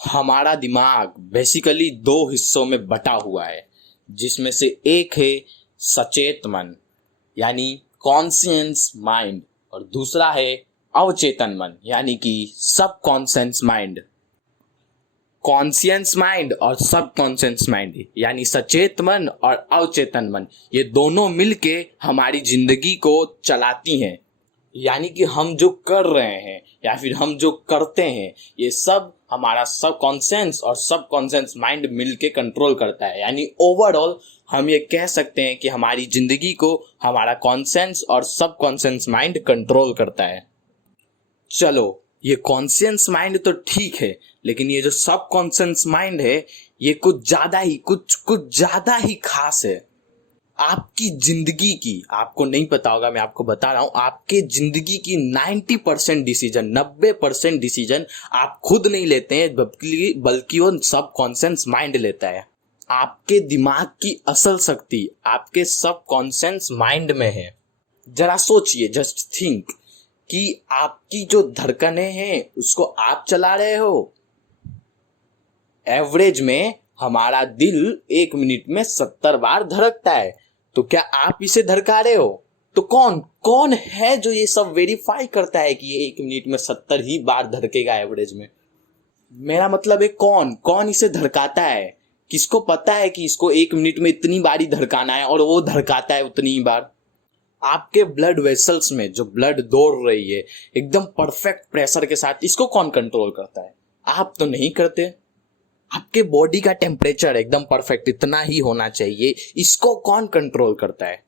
हमारा दिमाग बेसिकली दो हिस्सों में बटा हुआ है, जिसमें से एक है सचेत मन यानी कॉन्शियस माइंड और दूसरा है अवचेतन मन यानी कि सब कॉन्शियस माइंड। कॉन्शियस माइंड और सब कॉन्शियस माइंड यानी सचेत मन और अवचेतन मन, ये दोनों मिलके हमारी जिंदगी को चलाती हैं। यानी कि हम जो कर रहे हैं या फिर हम जो करते हैं, ये सब हमारा सब कॉन्शियस और सब कॉन्शियस माइंड मिलके कंट्रोल करता है। यानी ओवरऑल हम ये कह सकते हैं कि हमारी जिंदगी को हमारा कॉन्शियस और सब कॉन्शियस माइंड कंट्रोल करता है। चलो, ये कॉन्शियस माइंड तो ठीक है, लेकिन ये जो सब कॉन्शियस माइंड है, ये कुछ ज्यादा ही खास है। आपकी जिंदगी की, आपको नहीं पता होगा, मैं आपको बता रहा हूं, आपके जिंदगी की 90% डिसीजन, 90% डिसीजन आप खुद नहीं लेते हैं, बल्कि वो सब कॉन्शियस माइंड लेता है। आपके दिमाग की असल शक्ति आपके सब कॉन्शियस माइंड में है। जरा सोचिए, जस्ट थिंक कि आपकी जो धड़कनें हैं उसको आप चला रहे हो। एवरेज में हमारा दिल 1 मिनट में 70 बार धड़कता है, तो क्या आप इसे धड़का रहे हो? तो कौन कौन है जो ये सब वेरीफाई करता है कि ये 1 मिनट में 70 ही बार धड़केगा एवरेज में? मेरा मतलब है कौन कौन इसे धड़काता है? किसको पता है कि इसको 1 मिनट में इतनी बार ही धड़काना है और वो धड़काता है उतनी ही बार? आपके ब्लड वेसल्स में जो ब्लड दौड़ रही है एकदम परफेक्ट प्रेशर के साथ, इसको कौन कंट्रोल करता है? आप तो नहीं करते। आपके बॉडी का टेम्परेचर एकदम परफेक्ट इतना ही होना चाहिए, इसको कौन कंट्रोल करता है?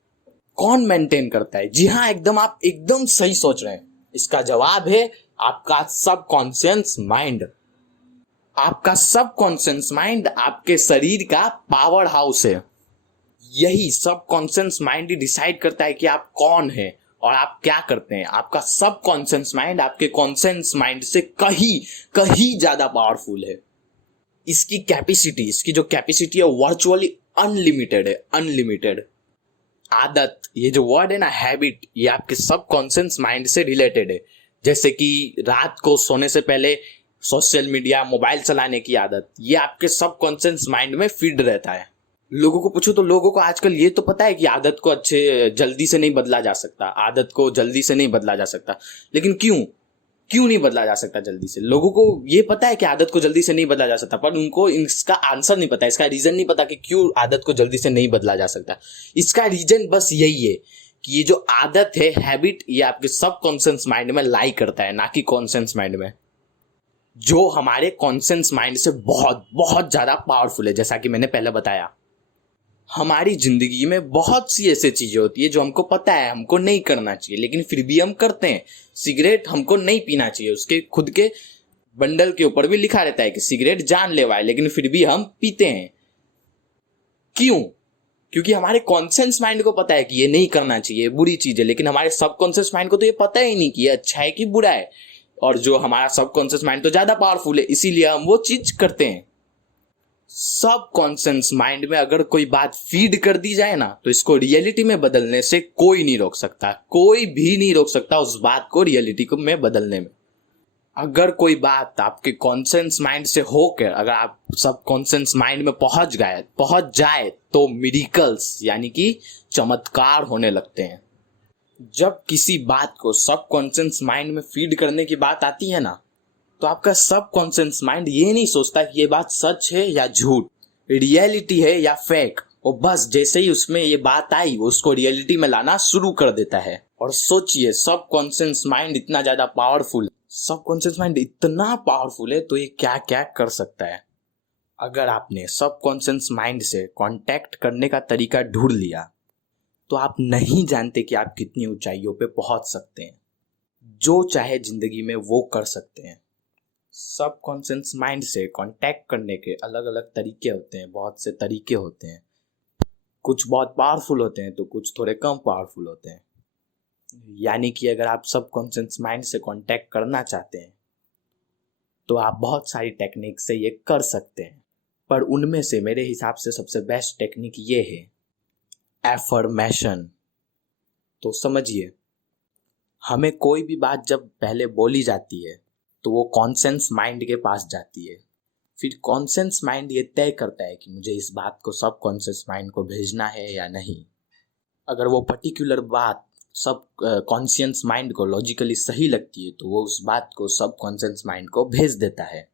कौन मेंटेन करता है? जी हाँ, आप एकदम सही सोच रहे हैं। इसका जवाब है आपका सब कॉन्शियस माइंड। आपका सब कॉन्शियस माइंड आपके शरीर का पावर हाउस है। यही सब कॉन्शियस माइंड ही डिसाइड करता है कि आप कौन है और आप क्या करते हैं। आपका सब कॉन्शियस माइंड आपके कॉन्शियस माइंड से कहीं कहीं ज्यादा पावरफुल है। इसकी जो कैपेसिटी है वर्चुअली अनलिमिटेड है, अनलिमिटेड। आदत, ये जो वर्ड है ना, हैबिट, ये आपके सब कॉन्शियस माइंड से रिलेटेड है। जैसे कि रात को सोने से पहले सोशल मीडिया, मोबाइल चलाने की आदत, ये आपके सब कॉन्शियस माइंड में फीड रहता है। लोगों को पूछो तो लोगों को आजकल ये तो पता है कि आदत को जल्दी से नहीं बदला जा सकता, आदत को जल्दी से नहीं बदला जा सकता। लेकिन क्यों नहीं बदला जा सकता जल्दी से? लोगों को ये पता है कि आदत को जल्दी से नहीं बदला जा सकता, पर उनको इसका आंसर नहीं पता, इसका रीजन नहीं पता कि क्यों आदत को जल्दी से नहीं बदला जा सकता। इसका रीजन बस यही है कि ये जो आदत है, हैबिट, ये आपके सब कॉन्शियस माइंड में लाई करता है, ना कि कॉन्शियस माइंड में, जो हमारे कॉन्शियस माइंड से बहुत बहुत ज्यादा पावरफुल है। जैसा कि मैंने पहले बताया, हमारी जिंदगी में बहुत सी ऐसी चीजें होती है जो हमको पता है हमको नहीं करना चाहिए, लेकिन फिर भी हम करते हैं। सिगरेट हमको नहीं पीना चाहिए, उसके खुद के बंडल के ऊपर भी लिखा रहता है कि सिगरेट जानलेवा है, लेकिन फिर भी हम पीते हैं। क्यों? क्योंकि हमारे कॉन्शियस माइंड को पता है कि ये नहीं करना चाहिए, बुरी चीज है, लेकिन हमारे सबकॉन्शियस माइंड को तो ये पता ही नहीं कि ये अच्छा है कि बुरा है। और जो हमारा सबकॉन्शियस माइंड तो ज्यादा पावरफुल है, इसीलिए हम वो चीज करते हैं। सब कॉन्शियस माइंड में अगर कोई बात फीड कर दी जाए ना, तो इसको रियलिटी में बदलने से कोई नहीं रोक सकता, कोई भी नहीं रोक सकता उस बात को रियलिटी को में बदलने में। अगर कोई बात आपके कॉन्शियस माइंड से होकर अगर आप सब कॉन्शियस माइंड में पहुंच जाए तो मिरेकल्स यानी कि चमत्कार होने लगते हैं। जब किसी बात को सब कॉन्शियस माइंड में फीड करने की बात आती है ना, तो आपका सब कॉन्शियस माइंड ये नहीं सोचता कि ये बात सच है या झूठ, रियलिटी है या फेक, और बस जैसे ही उसमें ये बात आई वो उसको रियलिटी में लाना शुरू कर देता है। और सोचिए, सब कॉन्शियस माइंड इतना ज्यादा पावरफुल, सब कॉन्शियस माइंड इतना पावरफुल है तो ये क्या क्या कर सकता है। अगर आपने सब कॉन्शियस माइंड से कांटेक्ट करने का तरीका ढूंढ लिया, तो आप नहीं जानते कि आप कितनी ऊंचाइयों पे पहुंच सकते हैं। जो चाहे जिंदगी में वो कर सकते हैं। सब कॉन्शियस माइंड से कांटेक्ट करने के अलग अलग तरीके होते हैं, बहुत से तरीके होते हैं। कुछ बहुत पावरफुल होते हैं तो कुछ थोड़े कम पावरफुल होते हैं। यानी कि अगर आप सब कॉन्शियस माइंड से कांटेक्ट करना चाहते हैं तो आप बहुत सारी टेक्निक से ये कर सकते हैं, पर उनमें से मेरे हिसाब से सबसे बेस्ट टेक्निक ये है एफर्मेशन। तो समझिए, हमें कोई भी बात जब पहले बोली जाती है तो वो कॉन्शियस माइंड के पास जाती है। फिर कॉन्शियस माइंड ये तय करता है कि मुझे इस बात को सब कॉन्शियस माइंड को भेजना है या नहीं। अगर वो पर्टिकुलर बात सब कॉन्शियस माइंड को लॉजिकली सही लगती है तो वो उस बात को सब कॉन्शियस माइंड को भेज देता है।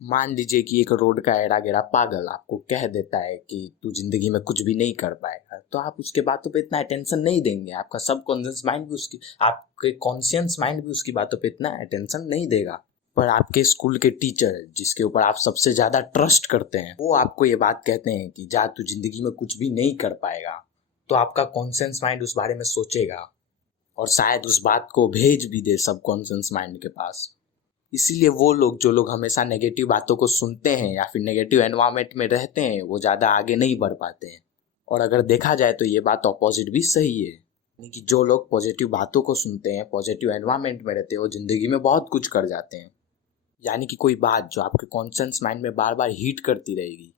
मान लीजिए कि एक रोड का एड़ा गेड़ा पागल आपको कह देता है कि तू जिंदगी में कुछ भी नहीं कर पाएगा, तो आप उसके बातों पे इतना अटेंशन नहीं देंगे। आपका सब कॉन्शियस माइंड भी उसकी आपके कॉन्शियस माइंड भी उसकी बातों पे इतना अटेंशन नहीं देगा। पर आपके स्कूल के टीचर जिसके ऊपर आप सबसे ज़्यादा ट्रस्ट करते हैं, वो आपको ये बात कहते हैं कि जा तू जिंदगी में कुछ भी नहीं कर पाएगा, तो आपका कॉन्शियस माइंड उस बारे में सोचेगा और शायद उस बात को भेज भी दे सब कॉन्शियस माइंड के पास। इसीलिए वो लोग जो लोग हमेशा नेगेटिव बातों को सुनते हैं या फिर नेगेटिव एनवायरनमेंट में रहते हैं, वो ज़्यादा आगे नहीं बढ़ पाते हैं। और अगर देखा जाए तो ये बात ऑपोजिट भी सही है, यानी कि जो लोग पॉजिटिव बातों को सुनते हैं, पॉजिटिव एनवायरनमेंट में रहते हैं, वो ज़िंदगी में बहुत कुछ कर जाते हैं। यानी कि कोई बात जो आपके कॉन्शियस माइंड में बार बार हिट करती रहेगी,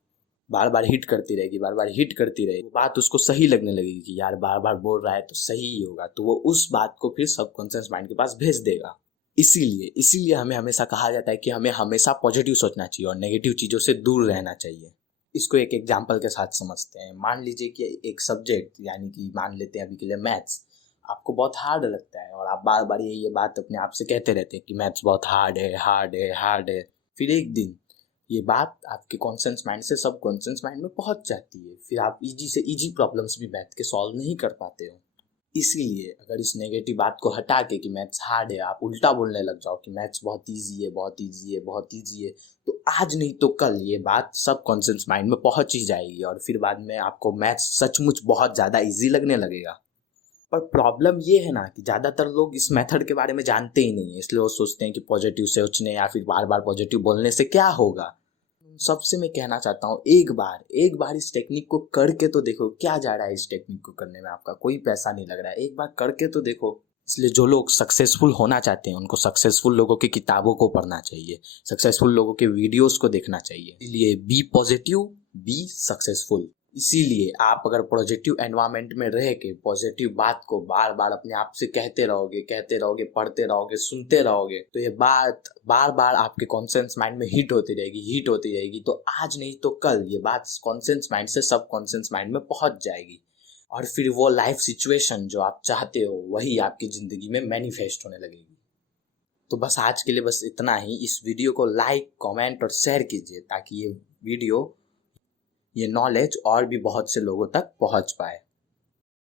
बार बार हिट करती रहेगी, बार बार हिट करती रहेगी, वो बात उसको सही लगने लगेगी कि यार बार बार बोल रहा है तो सही ही होगा, तो वो उस बात को फिर सबकॉन्शियस माइंड के पास भेज देगा। इसीलिए हमें हमेशा कहा जाता है कि हमें हमेशा पॉजिटिव सोचना चाहिए और नेगेटिव चीज़ों से दूर रहना चाहिए। इसको एक एग्जाम्पल के साथ समझते हैं। मान लीजिए कि एक सब्जेक्ट, यानी कि मान लेते हैं अभी के लिए मैथ्स, आपको बहुत हार्ड लगता है और आप बार बार ये बात अपने आप से कहते रहते हैं कि मैथ्स बहुत हार्ड है, हार्ड है, हार्ड है। फिर एक दिन ये बात आपके कॉन्शियस माइंड से सब कॉन्शियस माइंड में पहुंच जाती है, फिर आप इजी से इजी प्रॉब्लम्स भी मैथ के सॉल्व नहीं कर पाते हो। इसीलिए अगर इस नेगेटिव बात को हटा के कि मैथ्स हार्ड है, आप उल्टा बोलने लग जाओ कि मैथ्स बहुत इजी है, बहुत इजी है, बहुत इजी है, तो आज नहीं तो कल ये बात सब कॉन्शियस माइंड में पहुंच ही जाएगी और फिर बाद में आपको मैथ्स सचमुच बहुत ज़्यादा इजी लगने लगेगा। पर प्रॉब्लम ये है ना कि ज़्यादातर लोग इस मेथड के बारे में जानते ही नहीं है, इसलिए वो सोचते हैं कि पॉजिटिव सोचने या फिर बार बार पॉजिटिव बोलने से क्या होगा। सबसे मैं कहना चाहता हूँ, एक बार इस टेक्निक को करके तो देखो। क्या जा रहा है इस टेक्निक को करने में, आपका कोई पैसा नहीं लग रहा है, एक बार करके तो देखो। इसलिए जो लोग सक्सेसफुल होना चाहते हैं उनको सक्सेसफुल लोगों की किताबों को पढ़ना चाहिए, सक्सेसफुल लोगों के वीडियोस को देखना चाहिए। इसलिए बी पॉजिटिव, बी सक्सेसफुल। इसीलिए आप अगर पॉजिटिव एनवायरनमेंट में रह के पॉजिटिव बात को बार बार अपने आप से कहते रहोगे, पढ़ते रहोगे, सुनते रहोगे, तो ये बात बार बार आपके कॉन्शियस माइंड में हिट होती रहेगी। तो आज नहीं तो कल ये बात कॉन्शियस माइंड से सब कॉन्शियस माइंड में पहुंच जाएगी और फिर वो लाइफ सिचुएशन जो आप चाहते हो वही आपकी ज़िंदगी में मैनिफेस्ट होने लगेगी। तो बस आज के लिए बस इतना ही। इस वीडियो को लाइक, कमेंट और शेयर कीजिए ताकि ये नॉलेज और भी बहुत से लोगों तक पहुंच पाए।